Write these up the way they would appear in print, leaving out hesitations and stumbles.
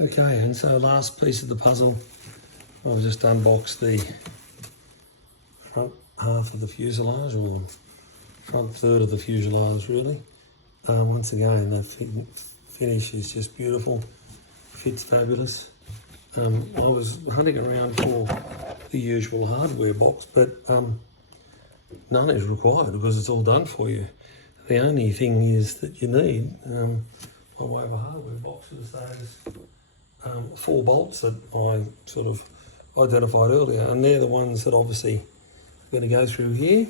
Okay, and so last piece of the puzzle, I've just unboxed the front half of the fuselage, or front third of the fuselage really. Once again, the finish is just beautiful, fits fabulous. I was hunting around for the usual hardware box, but none is required because it's all done for you. The only thing is that you need, by way of a hardware box, is those 4 bolts that I sort of identified earlier, and they're the ones that obviously are going to go through here.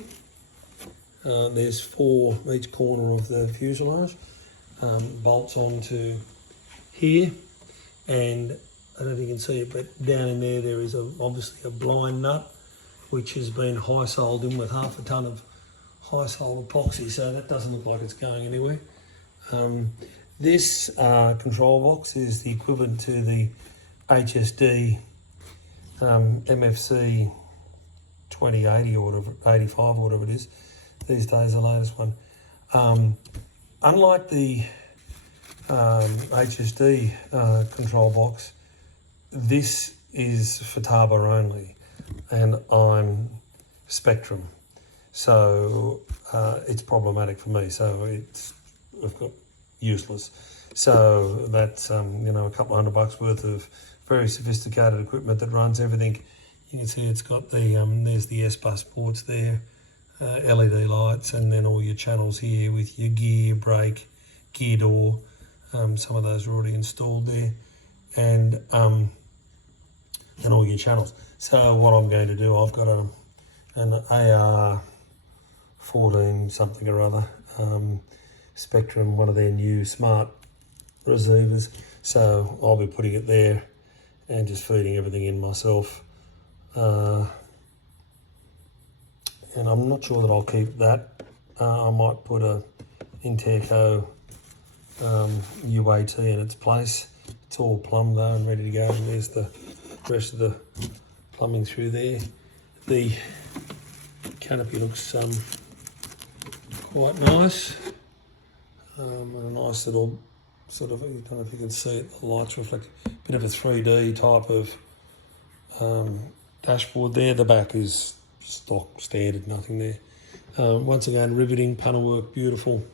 There's 4 each corner of the fuselage, bolts onto here, and I don't know if you can see it, but down in there is obviously a blind nut which has been high soled in with half a ton of high soled epoxy, so that doesn't look like it's going anywhere. This control box is the equivalent to the HSD MFC 2080 or whatever, 85 or whatever it is. These days, the latest one. Unlike the HSD control box, this is for Taba only, and I'm Spectrum, so it's problematic for me. So I've got useless. So that's you know, a couple $100 worth of very sophisticated equipment that runs everything. You can see it's got the there's the S-bus ports there, LED lights, and then all your channels here with your gear, brake, gear door. Some of those are already installed there, and all your channels. So what I'm going to do, I've got an AR 14 something or other, Spectrum, one of their new smart receivers. So I'll be putting it there and just feeding everything in myself. And I'm not sure that I'll keep that. I might put a Interco UAT in its place. It's all plumbed though and ready to go, and there's the rest of the plumbing through there. The canopy looks quite nice, and a nice little sort of, I don't know if you can see it, the lights reflect, bit of a 3D type of dashboard there. The back is stock standard, nothing there. Once again, riveting, panel work, beautiful.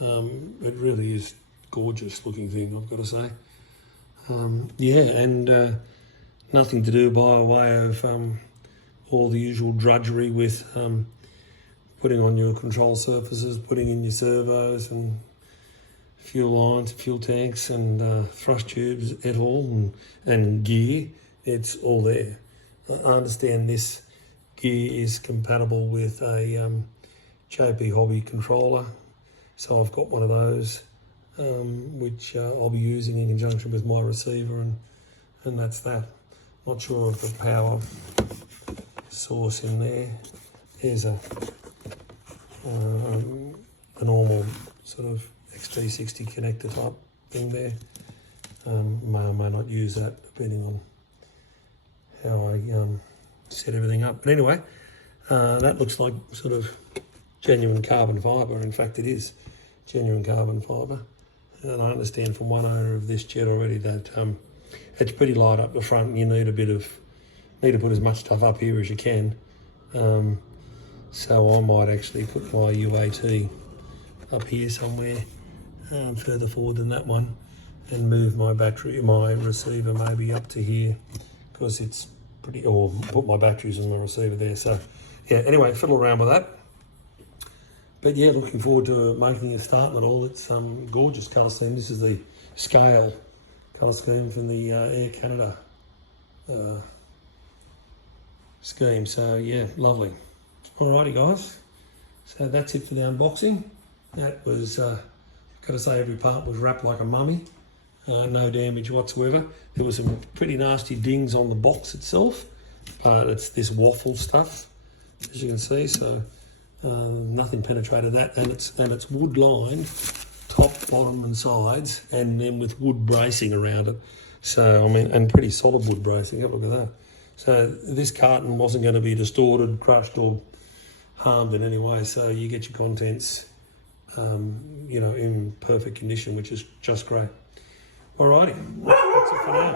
It really is gorgeous looking thing, I've got to say. Yeah, and nothing to do by way of all the usual drudgery with putting on your control surfaces, putting in your servos and fuel lines, fuel tanks, and thrust tubes et al, and gear. It's all there. I understand this gear is compatible with a JP Hobby controller, so I've got one of those, which I'll be using in conjunction with my receiver, and that's that. Not sure of the power source in there. There's a normal sort of XT60 connector type thing there. May or may not use that depending on how I set everything up. But anyway, that looks like sort of genuine carbon fibre. In fact, it is genuine carbon fibre. And I understand from one owner of this jet already that it's pretty light up the front, and you need to put as much stuff up here as you can. So I might actually put my UAT up here somewhere, further forward than that one, and move my receiver maybe up to here, because it's pretty, or put my batteries in the receiver there. So yeah, anyway, fiddle around with that. But yeah, looking forward to making a start with all. It's gorgeous colour scheme. This is the scale colour scheme from the Air Canada scheme. So yeah, lovely. Alrighty guys, so that's it for the unboxing. That was, got to say, every part was wrapped like a mummy. No damage whatsoever. There was some pretty nasty dings on the box itself, but it's this waffle stuff, as you can see. So nothing penetrated that, and it's wood lined, top, bottom, and sides, and then with wood bracing around it. So I mean, and pretty solid wood bracing. Have a look at that. So this carton wasn't going to be distorted, crushed, or harmed in any way. So you get your contents, you know, in perfect condition, which is just great. Alrighty, that's it for now.